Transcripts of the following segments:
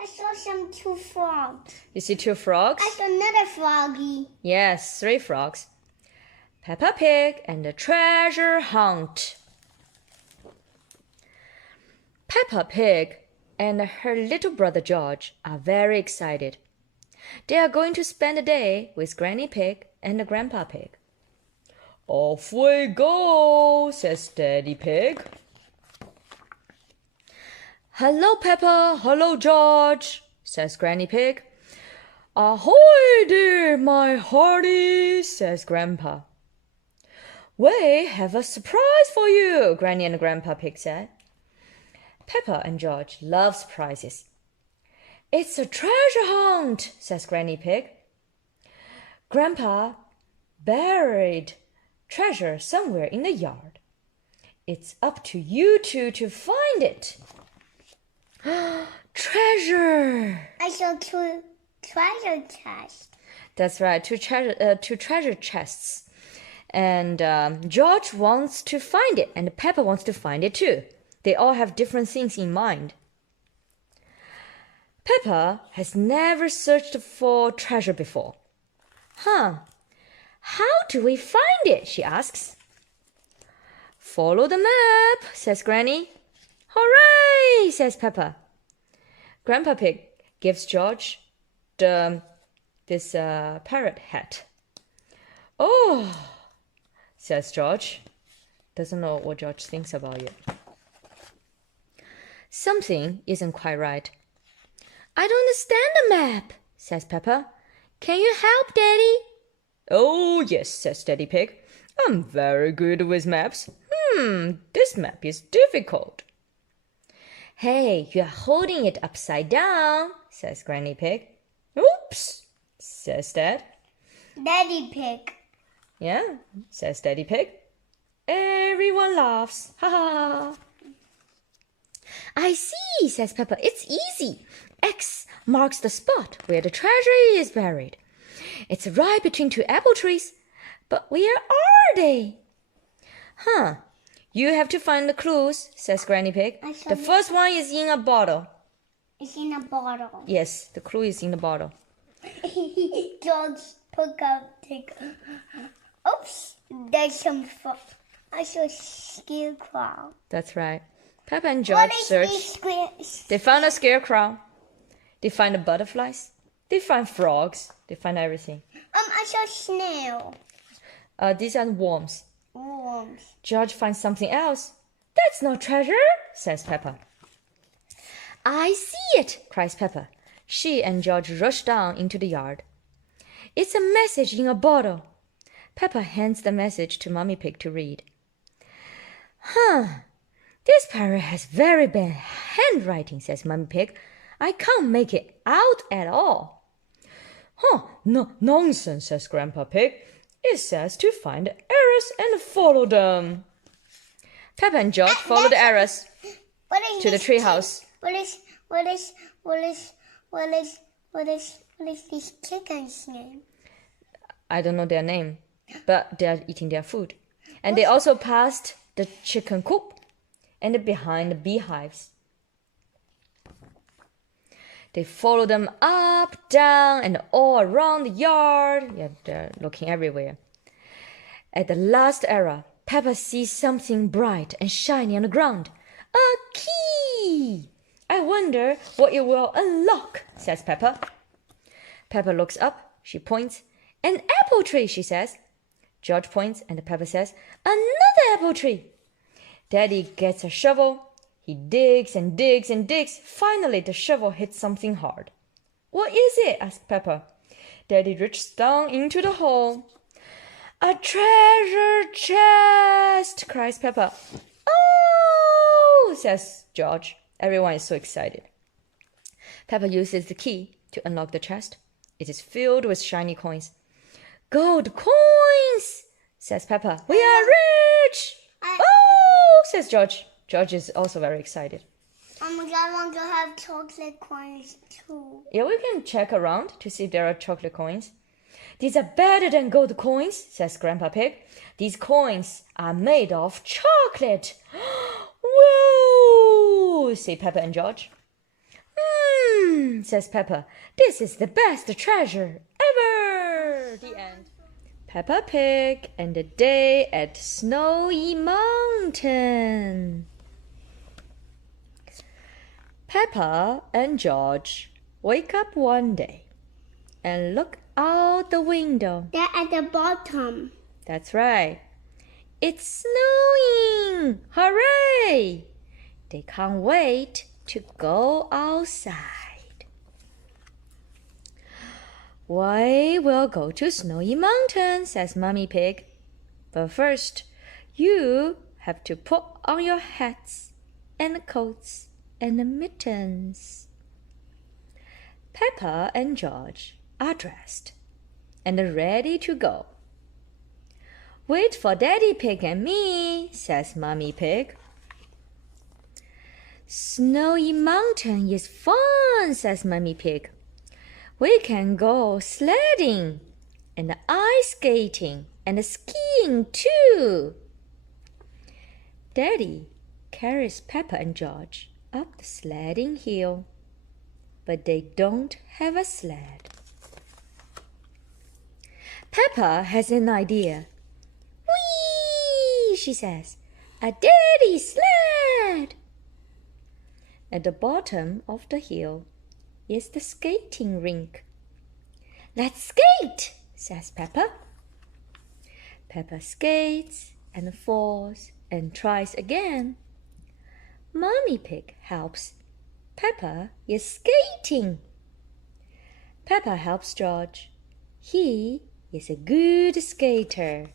I saw two frogs. You see 2 frogs? I saw another froggy. Yes, 3 frogs. Peppa Pig and the treasure hunt. Peppa Pig and her little brother George are very excited. They are going to spend the day with Granny Pig and Grandpa Pig. Off we go, says Daddy Pig. Hello, Peppa. Hello, George, says Granny Pig. Ahoy, dear, my hearty, says Grandpa. We have a surprise for you, Granny and Grandpa Pig said. Peppa and George love surprises. It's a treasure hunt, says Granny Pig. Grandpa buried treasure somewhere in the yard. It's up to you two to find it. Treasure! I saw 2 treasure chests. That's right, 2 treasure chests. And George wants to find it, and Peppa wants to find it too. They all have different things in mind. Peppa has never searched for treasure before. How do we find it? She asks. Follow the map, says Granny. Hooray, says Peppa. Grandpa Pig gives George this parrot hat. Oh, says George. Doesn't know what George thinks about it. Something isn't quite right. I don't understand the map, says Peppa. Can you help, Daddy? Oh, yes, says Daddy Pig. I'm very good with maps. This map is difficult. Hey, you're holding it upside down, says Granny Pig. Oops, says Dad. Daddy Pig. Yeah, says Daddy Pig. Everyone laughs. Ha ha. I see, says Peppa. It's easy. X marks the spot where the treasure is buried. It's right between 2 apple trees. But where are they? You have to find the clues, says Granny Pig. The first one is in a bottle. It's in a bottle. Yes, the clue is in the bottle. George took out. Oops, there's some I saw a scarecrow. That's right. Peppa and George searched. They found a scarecrow. They find the butterflies. They find frogs. They find everything. I saw snail. These are worms. Worms. George finds something else. That's not treasure, says Peppa. I see it, cries Peppa. She and George rush down into the yard. It's a message in a bottle. Peppa hands the message to Mummy Pig to read. This parrot has very bad handwriting, says Mummy Pig. I can't make it out at all. No, nonsense, says Grandpa Pig. It says to find the errors and follow them. Peppa and George follow the errors to the treehouse. What is this chicken's name? I don't know their name, but they are eating their food. And they also passed the chicken coop and behind the beehives. They follow them up, down, and all around the yard. Yeah, they're looking everywhere. At the last error, Peppa sees something bright and shiny on the ground. A key! I wonder what it will unlock, says Peppa. Peppa looks up. She points. An apple tree, she says. George points, and Peppa says, another apple tree. Daddy gets a shovel. He digs and digs and digs. Finally, the shovel hits something hard. What is it? Asks Peppa. Daddy reaches down into the hole. A treasure chest, cries Peppa. Oh, says George. Everyone is so excited. Peppa uses the key to unlock the chest. It is filled with shiny coins. Gold coins, says Peppa. We are rich. Oh, says George. George is also very excited. I want to have chocolate coins too. Yeah, we can check around to see if there are chocolate coins. These are better than gold coins, says Grandpa Pig. These coins are made of chocolate. Woo, say Peppa and George. says Peppa. This is the best treasure ever! The end. Peppa Pig and the day at Snowy Mountain. Peppa and George wake up one day and look out the window. They're at the bottom. That's right. It's snowing! Hooray! They can't wait to go outside. We will go to Snowy Mountain, says Mummy Pig. But first, you have to put on your hats and coats and mittens. Peppa and George are dressed and ready to go. Wait for Daddy Pig and me, says Mummy Pig. Snowy Mountain is fun, says Mummy Pig. We can go sledding and ice skating and skiing too. Daddy carries Peppa and George up the sledding hill, but they don't have a sled. Peppa has an idea. Whee! She says, a daddy sled! At the bottom of the hill is the skating rink. Let's skate, says Peppa. Peppa skates and falls and tries again. Mummy Pig helps. Peppa is skating. Peppa helps George. He is a good skater.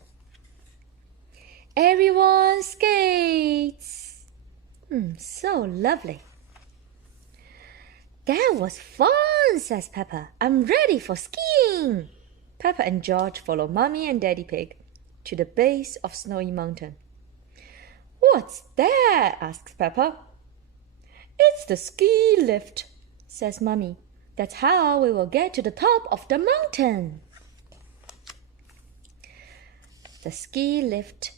Everyone skates. So lovely. That was fun, says Peppa. I'm ready for skiing. Peppa and George follow Mummy and Daddy Pig to the base of Snowy Mountain. What's that? Asks Peppa. It's the ski lift, says Mummy. That's how we will get to the top of the mountain. The ski lift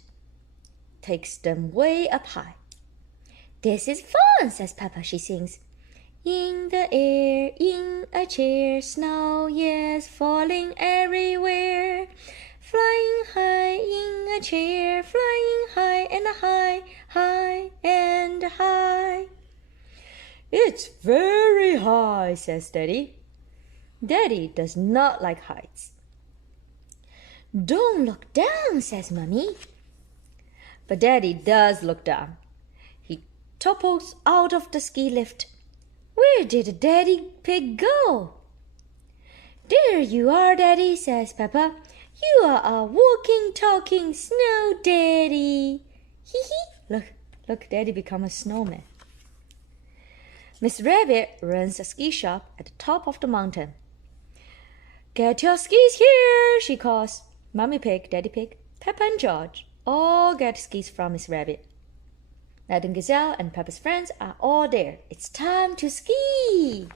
takes them way up high. This is fun, says Peppa. She sings. In the air, in a chair, snow is falling everywhere. Flying high in a chair, flying high and high, high and high. It's very high, says Daddy. Daddy does not like heights. Don't look down, says Mummy. But Daddy does look down. He topples out of the ski lift. Where did Daddy Pig go? There you are, Daddy, says Peppa. You are a walking, talking snow daddy. Hee hee. Look, Daddy become a snowman. Miss Rabbit runs a ski shop at the top of the mountain. Get your skis here, she calls. Mummy Pig, Daddy Pig, Peppa and George all get skis from Miss Rabbit. Madame Gazelle and Peppa's friends are all there. It's time to ski.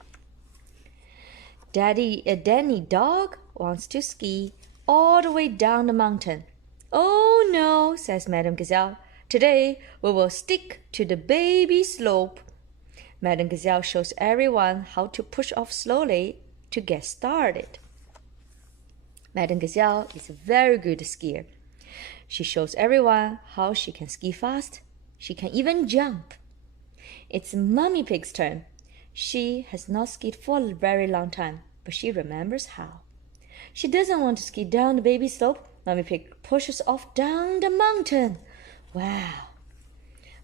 Danny Dog wants to ski all the way down the mountain. Oh no, says Madame Gazelle. Today we will stick to the baby slope. Madame Gazelle shows everyone how to push off slowly to get started. Madame Gazelle is a very good skier. She shows everyone how she can ski fast. She can even jump. It's Mummy Pig's turn. She has not skied for a very long time, but she remembers how. She doesn't want to ski down the baby slope. Mummy Pig pushes off down the mountain. Wow.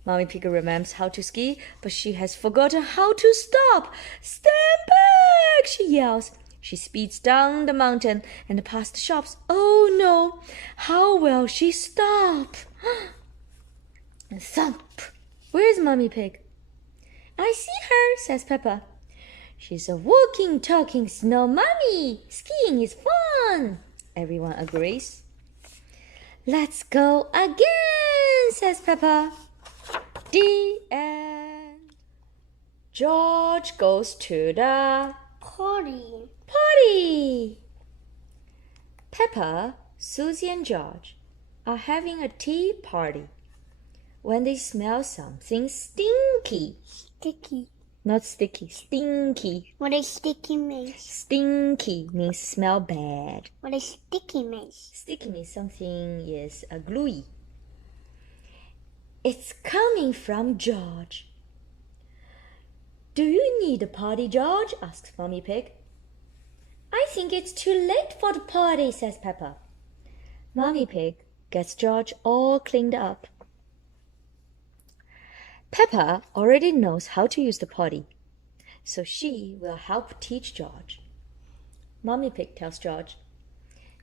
Mummy Pig remembers how to ski, but she has forgotten how to stop. Stand back, she yells. She speeds down the mountain and past the shops. Oh no, how will she stop? And thump! Where's Mummy Pig? I see her, says Peppa. She's a walking, talking snow mummy. Skiing is fun. Everyone agrees. Let's go again, says Peppa. The end. George goes to the Party. Peppa, Susie and George are having a tea party when they smell something stinky. Sticky. Not sticky, stinky. What does sticky mean? Stinky means smell bad. What does sticky mean? Sticky means something is gluey. It's coming from George. Do you need a potty, George? Asks Mommy Pig. I think it's too late for the potty, says Peppa. Mommy Pig gets George all cleaned up. Peppa already knows how to use the potty, so she will help teach George. Mommy Pig tells George,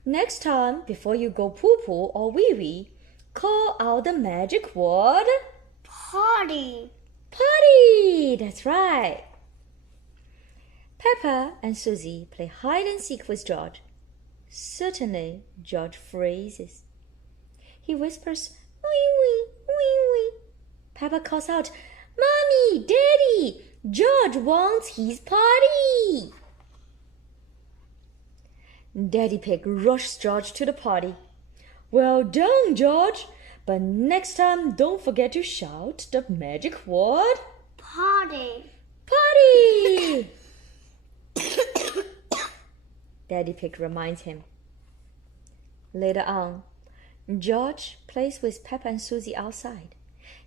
next time before you go poo-poo or wee-wee, call out the magic word. Potty. Potty! That's right. Peppa and Susie play hide and seek with George. Suddenly, George freezes. He whispers, wee wee, wee wee. Peppa calls out, Mommy, Daddy, George wants his potty. Daddy Pig rushes George to the potty. Well done, George, but next time don't forget to shout the magic word. Potty. Potty! Daddy Pig reminds him. Later on, George plays with Peppa and Susie outside.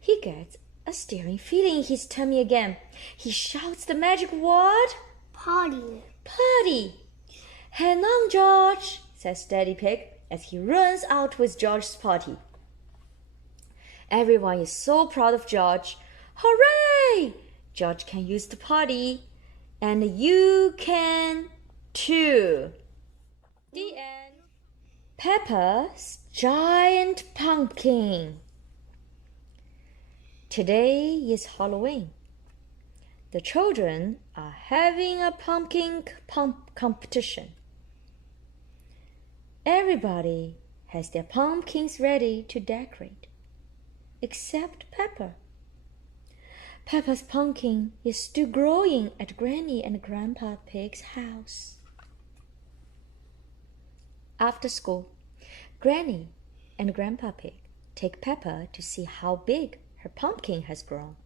He gets a stirring feeling in his tummy again. He shouts the magic word. Potty. Potty! Hang on, George, says Daddy Pig as he runs out with George's potty. Everyone is so proud of George. Hooray! George can use the potty. And you can too. The end. Peppa's giant pumpkin. Today is Halloween. The children are having a pumpkin competition. Everybody has their pumpkins ready to decorate, except Peppa. Peppa's pumpkin is still growing at Granny and Grandpa Pig's house. After school, Granny and Grandpa Pig take Peppa to see how big her pumpkin has grown.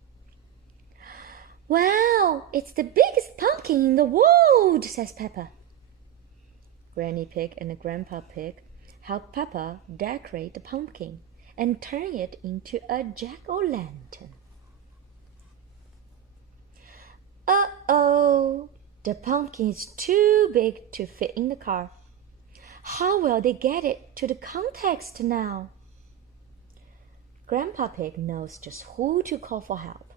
Wow, it's the biggest pumpkin in the world, says Peppa. Granny Pig and Grandpa Pig help Peppa decorate the pumpkin and turn it into a jack-o'-lantern. Uh-oh, the pumpkin is too big to fit in the car. How will they get it to the context now? Grandpa Pig knows just who to call for help.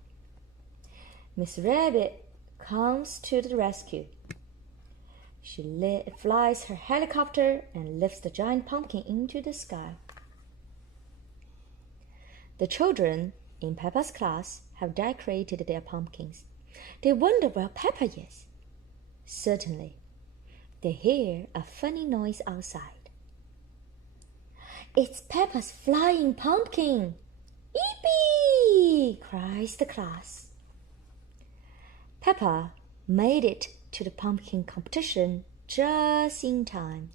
Miss Rabbit comes to the rescue. She flies her helicopter and lifts the giant pumpkin into the sky. The children in Peppa's class have decorated their pumpkins. They wonder where Peppa is. Suddenly, they hear a funny noise outside. It's Peppa's flying pumpkin! Yippee! Cries the class. Peppa made it to the pumpkin competition just in time.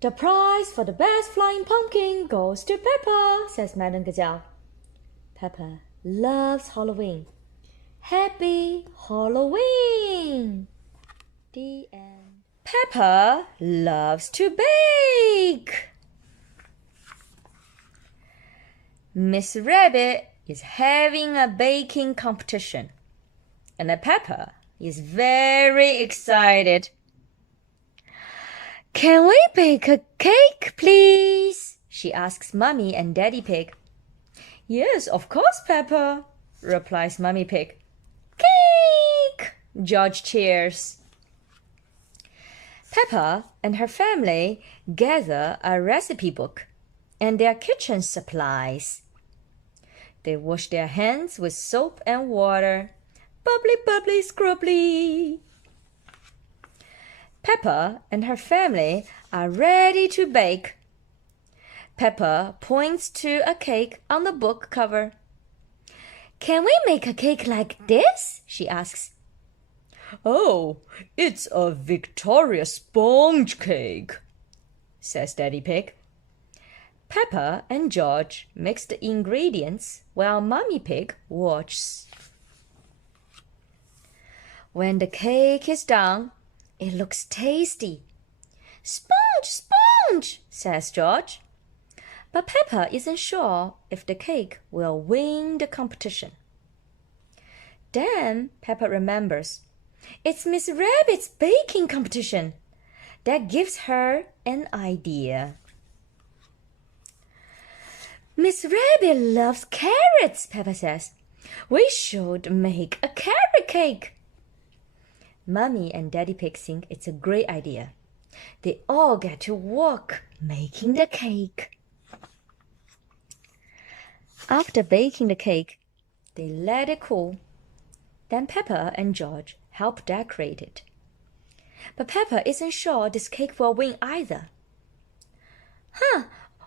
The prize for the best flying pumpkin goes to Peppa, says Madame Gazelle. Peppa loves Halloween. Happy Halloween! The end. Peppa loves to bake. Miss Rabbit is having a baking competition, and Peppa is very excited. Can we bake a cake, please? She asks Mummy and Daddy Pig. Yes, of course, Peppa, replies Mummy Pig. Cake! George cheers. Peppa and her family gather a recipe book and their kitchen supplies. They wash their hands with soap and water. Bubbly, bubbly, scrubbly. Peppa and her family are ready to bake. Peppa points to a cake on the book cover. Can we make a cake like this? She asks. Oh, it's a Victoria sponge cake, says Daddy Pig. Peppa and George mix the ingredients while Mummy Pig watches. When the cake is done, it looks tasty. Sponge, sponge, says George. But Peppa isn't sure if the cake will win the competition. Then Peppa remembers it's Miss Rabbit's baking competition. That gives her an idea. Miss Rabbit loves carrots, Peppa says. We should make a carrot cake. Mummy and Daddy Pig think it's a great idea. They all get to work making the cake. After baking the cake, they let it cool. Then Peppa and George help decorate it. But Peppa isn't sure this cake will win either.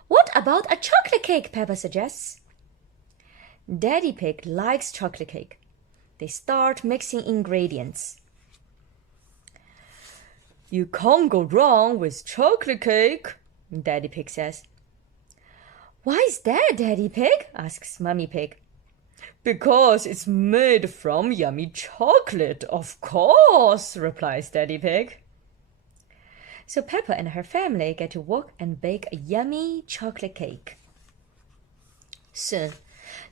What about a chocolate cake? Peppa suggests. Daddy Pig likes chocolate cake. They start mixing ingredients. You can't go wrong with chocolate cake, Daddy Pig says. Why is that, Daddy Pig? Asks Mummy Pig. Because it's made from yummy chocolate, of course, replies Daddy Pig. So Peppa and her family get to work and bake a yummy chocolate cake. Soon,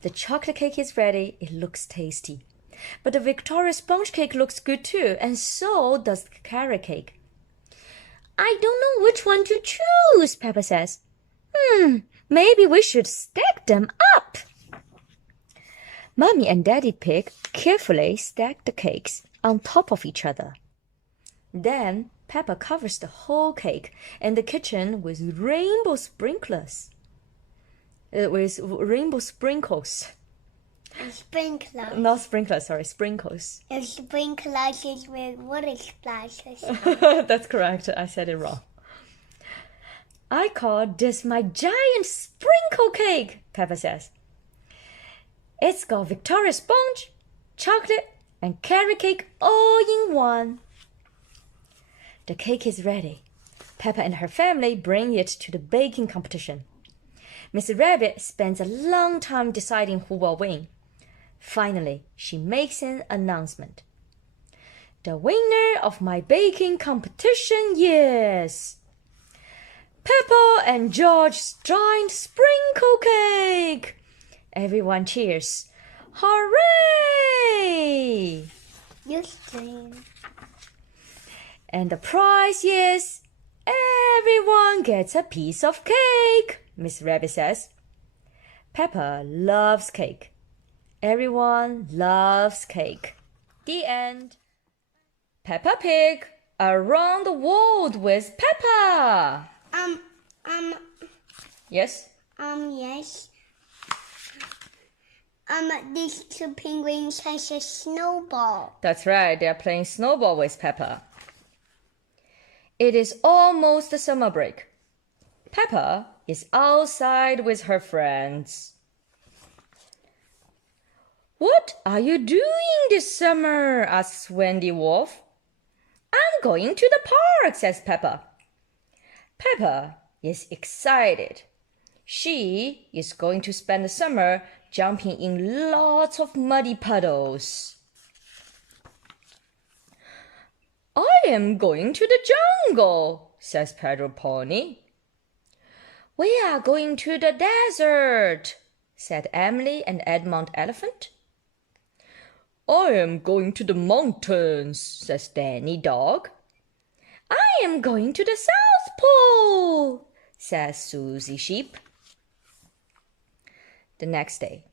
the chocolate cake is ready. It looks tasty. But the Victoria sponge cake looks good too, and so does the carrot cake. I don't know which one to choose, Peppa says. Maybe we should stack them up. Mummy and Daddy Pig carefully stack the cakes on top of each other. Then Peppa covers the whole cake and the kitchen with rainbow sprinklers. With rainbow sprinkles. Sprinkler. Not sprinklers, sorry, sprinkles. Sprinklers is with water splashes. That's correct. I said it wrong. I call this my giant sprinkle cake, Peppa says. It's got Victoria sponge, chocolate, and carrot cake all in one. The cake is ready. Peppa and her family bring it to the baking competition. Miss Rabbit spends a long time deciding who will win. Finally, she makes an announcement. The winner of my baking competition is Peppa and George's giant sprinkle cake. Everyone cheers. Hooray! You scream. And the prize is everyone gets a piece of cake, Miss Rabbit says. Peppa loves cake. Everyone loves cake. The end. Peppa Pig around the world with Peppa. Yes? Yes. These two penguins has a snowball. That's right, they're playing snowball with Peppa. It is almost the summer break. Peppa is outside with her friends. What are you doing this summer? Asks Wendy Wolf. I'm going to the park, says Peppa. Peppa is excited. She is going to spend the summer jumping in lots of muddy puddles. I am going to the jungle, says Pedro Pony. We are going to the desert, said Emily and Edmund Elephant. I am going to the mountains, says Danny Dog. I am going to the South Pole, says Susie Sheep. The next day,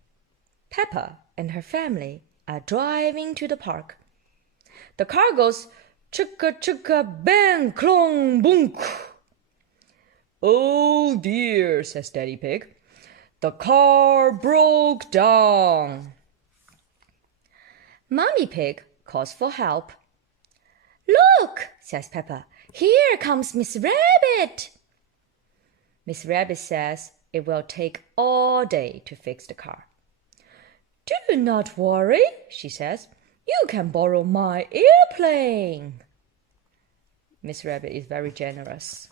Peppa and her family are driving to the park. The car goes chugga chugga bang clong boonk. Oh dear, says Daddy Pig. The car broke down. Mummy Pig calls for help. Look, says Peppa. Here comes Miss Rabbit. Miss Rabbit says it will take all day to fix the car. Do not worry, she says. You can borrow my airplane. Miss Rabbit is very generous.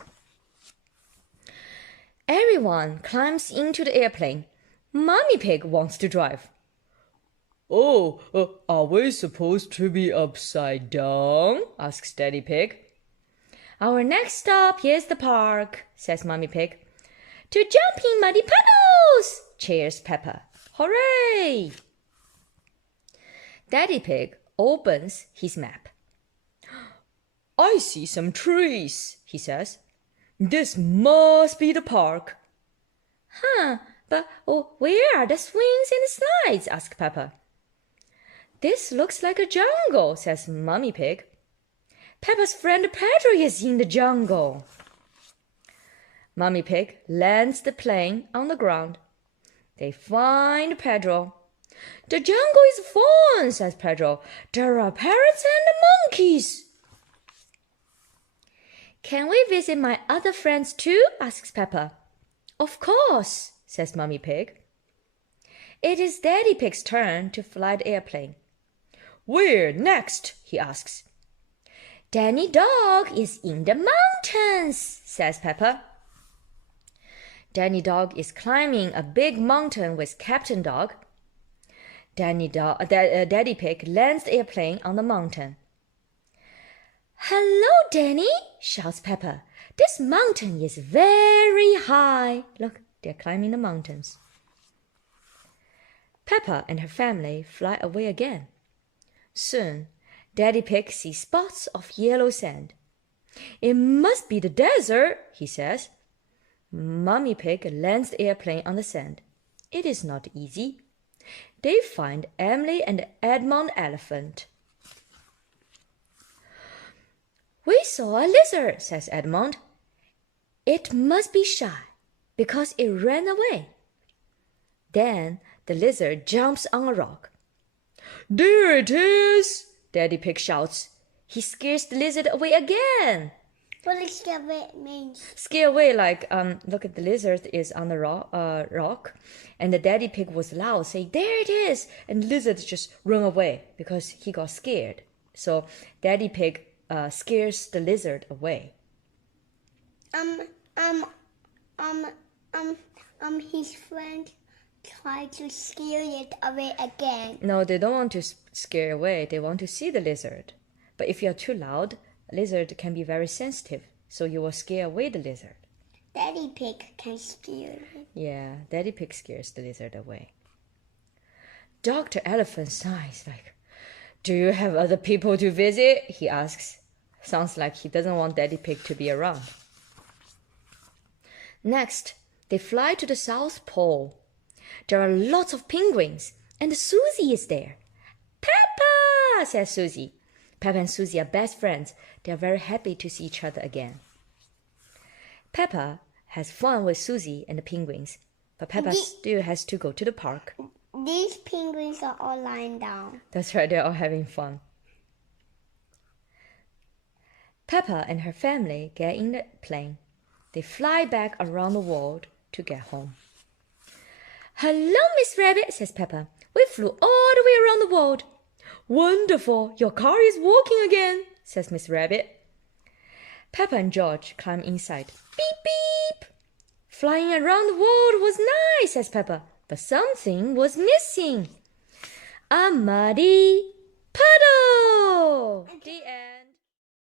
Everyone climbs into the airplane. Mummy Pig wants to drive. Oh, are we supposed to be upside down? Asks Daddy Pig. Our next stop is the park, says Mommy Pig. To jump in muddy puddles, cheers Peppa. Hooray! Daddy Pig opens his map. I see some trees, he says. This must be the park. Huh, but where are the swings and the slides? Asks Peppa. This looks like a jungle, says Mommy Pig. Peppa's friend Pedro is in the jungle. Mommy Pig lands the plane on the ground. They find Pedro. The jungle is fun, says Pedro. There are parrots and monkeys. Can we visit my other friends too? Asks Peppa. Of course, says Mommy Pig. It is Daddy Pig's turn to fly the airplane. Where next? He asks. Danny Dog is in the mountains, says Peppa. Danny Dog is climbing a big mountain with Captain Dog. Daddy Pig lands the airplane on the mountain. Hello, Danny, shouts Peppa. This mountain is very high. Look, they're climbing the mountains. Peppa and her family fly away again. Soon, Daddy Pig sees spots of yellow sand. It must be the desert, he says. Mommy Pig lands the airplane on the sand. It is not easy. They find Emily and Edmund Elephant. We saw a lizard, says Edmund. It must be shy because it ran away. Then the lizard jumps on a rock. There it is, Daddy Pig shouts. He scares the lizard away again. What does scare away mean? Scare away, like, look at the lizard is on the rock, and the Daddy Pig was loud, saying, there it is, and the lizard just run away because he got scared. So Daddy Pig scares the lizard away. His friend tried to scare it away again. No, they don't want to scare away. They want to see the lizard. But if you're too loud, a lizard can be very sensitive, so you will scare away the lizard. Daddy Pig can scare it. Yeah, Daddy Pig scares the lizard away. Dr. Elephant sighs like, do you have other people to visit? He asks. Sounds like he doesn't want Daddy Pig to be around. Next, they fly to the South Pole. There are lots of penguins, and Susie is there. Peppa, says Susie. Peppa and Susie are best friends. They are very happy to see each other again. Peppa has fun with Susie and the penguins, but Peppa still has to go to the park. These penguins are all lying down. That's right, they're all having fun. Peppa and her family get in the plane. They fly back around the world to get home. Hello, Miss Rabbit, says Peppa. We flew all the way around the world. Wonderful, your car is working again, says Miss Rabbit. Peppa and George climb inside. Beep, beep. Flying around the world was nice, says Peppa, but something was missing. A muddy puddle. The end.